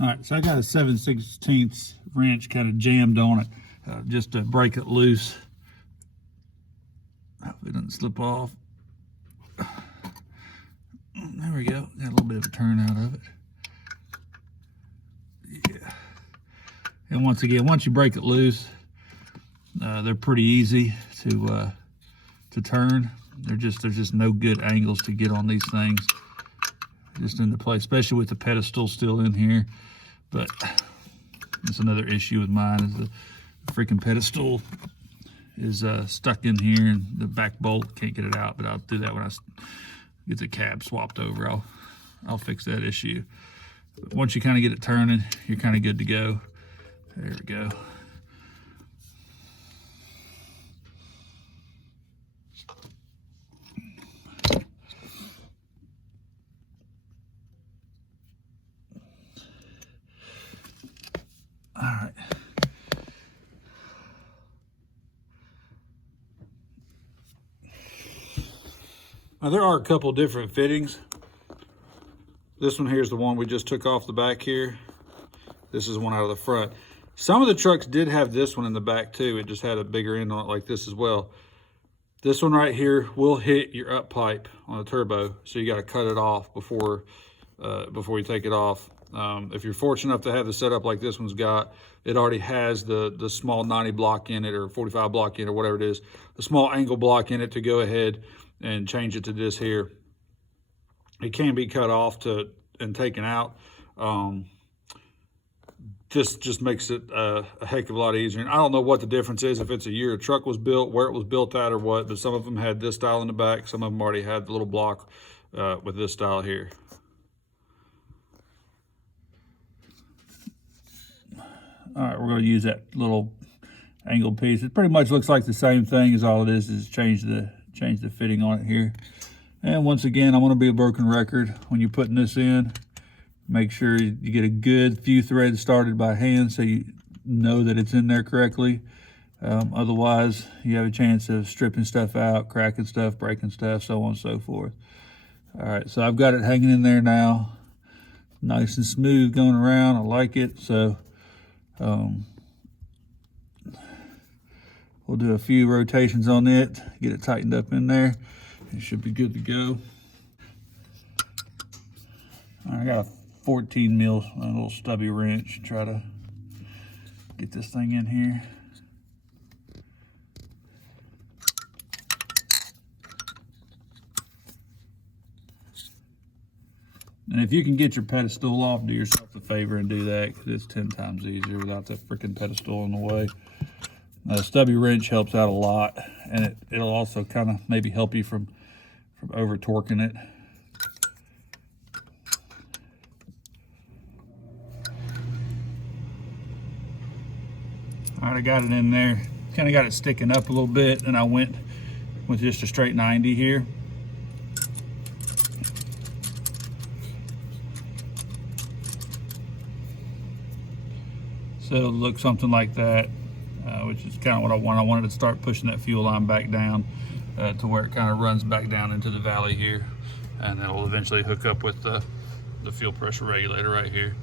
All right, so I got a 7/16 wrench kind of jammed on it, just to break it loose. Hope it doesn't slip off. There we go. Got a little bit of a turn out of it. Yeah. And once again, once you break it loose, they're pretty easy to turn. There's just no good angles to get on these things. Just into place, especially with the pedestal still in here. But that's another issue with mine, is the freaking pedestal is stuck in here, and the back bolt can't get it out. But I'll do that when I get the cab swapped over. I'll fix that issue. But once you kind of get it turning, you're kind of good to go. There we go. All right. Now there are a couple different fittings. This one here is the one we just took off the back here. This is one out of the front. Some of the trucks did have this one in the back too. It just had a bigger end on it like this as well. This one right here will hit your up pipe on the turbo, so you got to cut it off before you take it off. If you're fortunate enough to have the setup like this one's got, it already has the small 90 block in it, or 45 block in it, or whatever it is, the small angle block in it to go ahead and change it to this here. It can be cut off and taken out. Just makes it a heck of a lot easier. And I don't know what the difference is, if it's a year a truck was built, where it was built at, or what, but some of them had this style in the back. Some of them already had the little block with this style here. All right, we're going to use that little angle piece. It pretty much looks like the same thing, as all it is change the fitting on it here. And once again, I'm going to be a broken record. When you're putting this in, make sure you get a good few threads started by hand so you know that it's in there correctly. Otherwise, you have a chance of stripping stuff out, cracking stuff, breaking stuff, so on and so forth. All right, so I've got it hanging in there now. Nice and smooth going around. I like it. So we'll do a few rotations on it, get it tightened up in there. It should be good to go. I got a 14 mil, a little stubby wrench, try to get this thing in here. And if you can get your pedestal off, do yourself a favor and do that, because it's 10 times easier without that freaking pedestal in the way. A stubby wrench helps out a lot, and it'll also kind of maybe help you from over torquing it. All right, I got it in there. Kind of got it sticking up a little bit, and I went with just a straight 90 here. So it'll look something like that, which is kind of what I want. I wanted to start pushing that fuel line back down to where it kind of runs back down into the valley here, and then it'll eventually hook up with the fuel pressure regulator right here.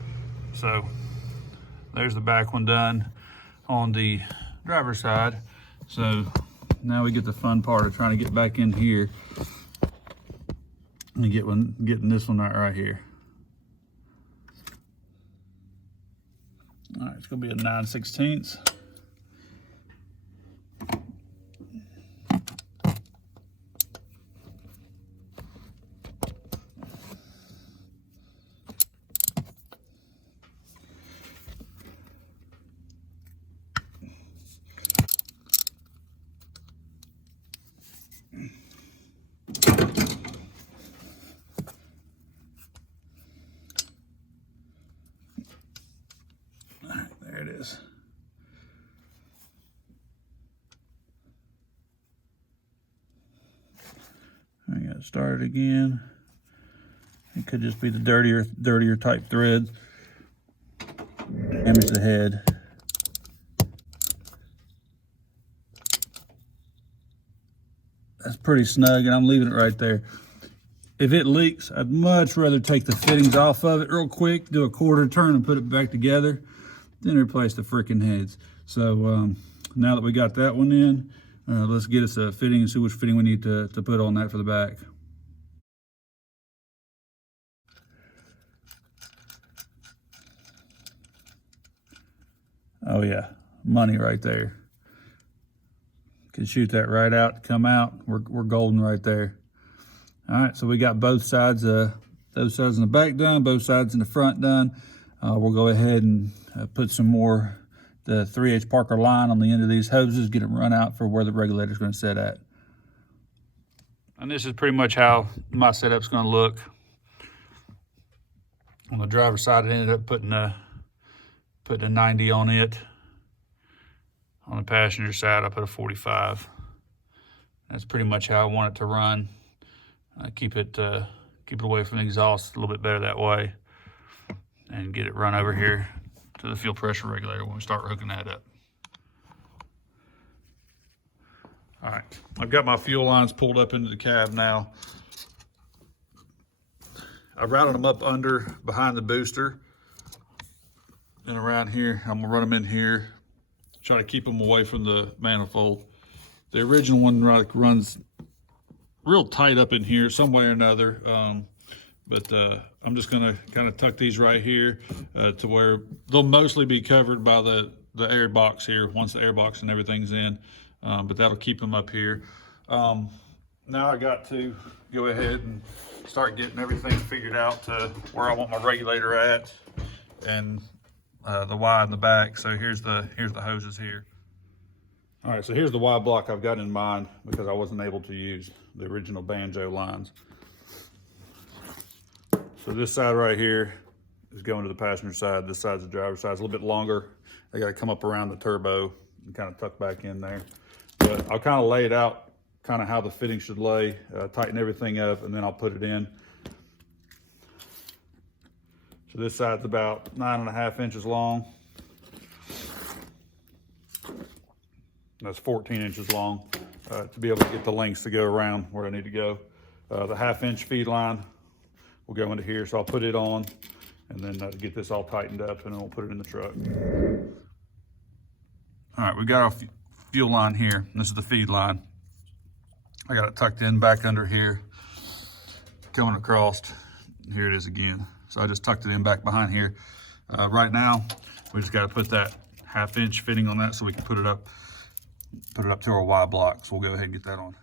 So there's the back one done on the driver's side. So now we get the fun part of trying to get back in here and getting this one right here. All right, it's gonna be a 9/16. There it is. I got to start it again. It could just be the dirtier type threads. Damage the head. That's pretty snug, and I'm leaving it right there. if it leaks, I'd much rather take the fittings off of it real quick, do a quarter turn and put it back together, then replace the freaking heads. So now that we got that one in, let's get us a fitting and see which fitting we need to put on that for the back. Oh yeah, money right there. Can shoot that right out, come out. We're golden right there. All right, so we got both sides, those sides in the back done, both sides in the front done. We'll go ahead and put some more the 3/8 Parker line on the end of these hoses, get them run out for where the regulator's going to set at. And this is pretty much how my setup's going to look. On the driver's side, I ended up putting a 90 on it. On the passenger side, I put a 45. That's pretty much how I want it to run. Keep it away from the exhaust a little bit better that way, and get it run over here to the fuel pressure regulator when we start hooking that up. All right, I've got my fuel lines pulled up into the cab now. I routed them up under behind the booster and around here. I'm gonna run them in here, try to keep them away from the manifold. The original one runs real tight up in here some way or another, but I'm just gonna kind of tuck these right here to where they'll mostly be covered by the air box here once the air box and everything's in, but that'll keep them up here. Now I got to go ahead and start getting everything figured out to where I want my regulator at, and the Y in the back. So here's the hoses here. All right, so here's the Y block I've got in mind because I wasn't able to use the original banjo lines. So this side right here is going to the passenger side. This side's the driver's side. It's a little bit longer. They got to come up around the turbo and kind of tuck back in there. But I'll kind of lay it out, kind of how the fitting should lay, tighten everything up, and then I'll put it in. So this side's about 9.5 inches long. That's 14 inches long to be able to get the lengths to go around where I need to go. The 1/2 inch feed line will go into here, so I'll put it on and then get this all tightened up, and then we'll put it in the truck. All right, we got our fuel line here. This is the feed line. I got it tucked in back under here, coming across. Here it is again. So I just tucked it in back behind here. Right now, we just got to put that 1/2 inch fitting on that so we can put it up to our Y block. So we'll go ahead and get that on.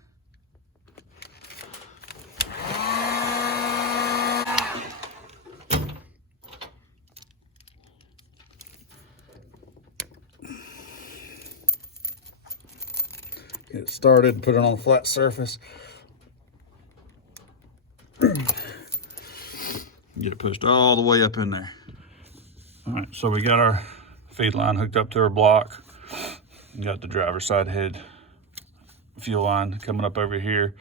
Get it started and put it on a flat surface. Get it pushed all the way up in there. All right, so we got our feed line hooked up to our block. We got the driver's side head fuel line coming up over here.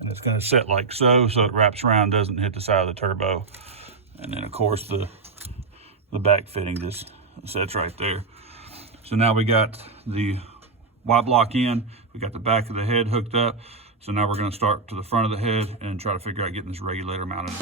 And it's gonna set like so it wraps around, doesn't hit the side of the turbo. And then of course the back fitting just sets right there. So now we got the Y block in, we got the back of the head hooked up. So now we're gonna start to the front of the head and try to figure out getting this regulator mounted.